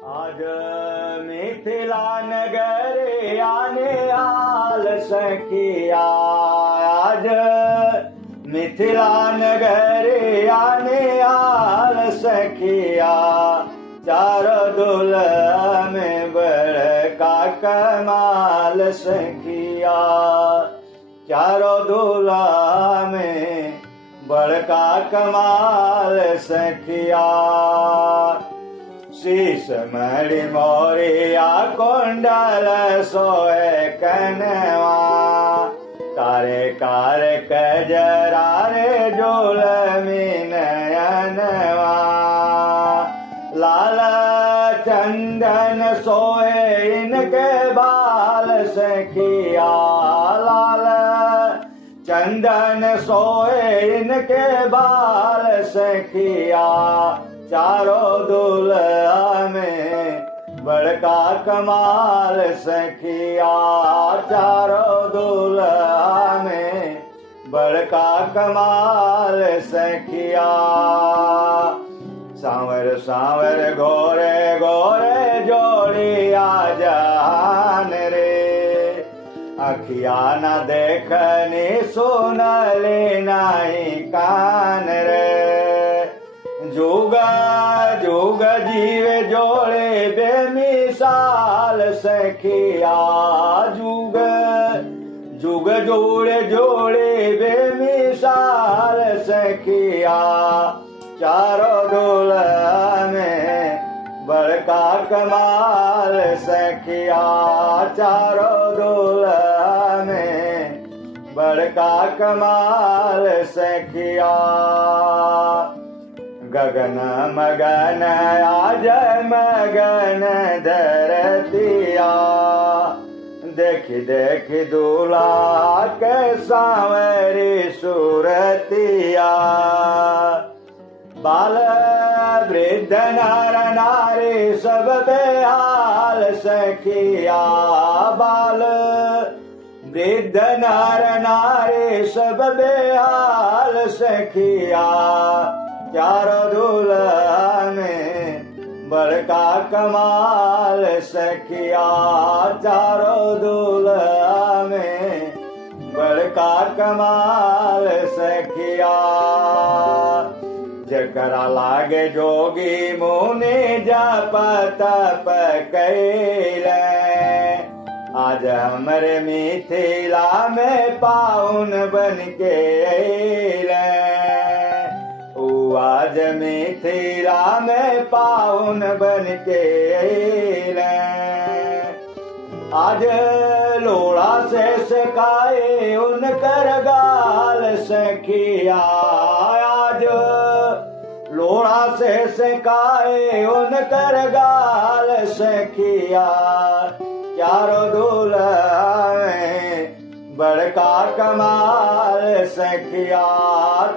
आज मिथिला नगर आने आल सखिया, आज मिथिला नगर आने आल सखिया, चार दुल्हा में बड़का कमाल सखिया, चारों दुल्हा में बड़का कमाल सखिया। शीश मणि मोरिया कुंडल सोए कनवा, कारे कारे कजरा रे जोल नयनवा, लाल चंदन सोए इनके बाल सखिया, लाल चंदन सोए इनके बाल सखिया, चारों दुल्हा में बड़का कमाल सखिया, चारों दुल्हा में बड़का कमाल सखिया। सांवर सांवर गोरे गोरे जोड़िया जान रे, अखिया न देखनी सुनली नहीं कान रे, जुग जुग जीव जोड़े बेमिसाल सखिया, जुग जुग जोड़े जोड़े बेमिसाल सखिया, चारों दुल्हा में बड़का कमाल सखिया, चारों दुल्हा में बड़का कमाल सखिया। गगन मगन आज मगन धरतिया, देखी देखी दूल्हा के सांवरी सूरतिया, बाल वृद्ध नर नारी सब बेहाल सखिया, बाल वृद्ध नर नारी सब बेहाल सखिया, चारों दुल्हा में बड़का कमाल सखिया, चारों दुल्हा में बड़का कमाल सखिया। जकरा लागे जोगी मुनि जप तप कैले, आज हमरे मिथिला में पाउन बन के अइले, आज मिथिला में पाउन बन के अइले, आज लोड़ा से सकाए उनकर गाल सखिया, आज लोड़ा से सकाए उनकर गाल सखिया, चारों दुल्हा में बड़का कमाल सखिया,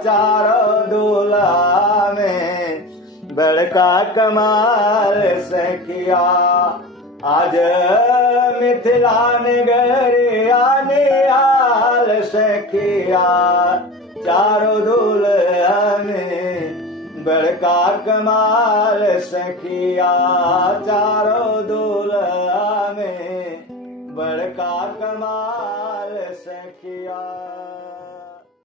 चारों दुल्हा में बड़का कमाल सखिया। आज मिथिला नगर आने आल सखिया, चारों दुल्हा में बड़का कमाल सखिया, चारों दुल्हा में बड़का कमाल सखिया।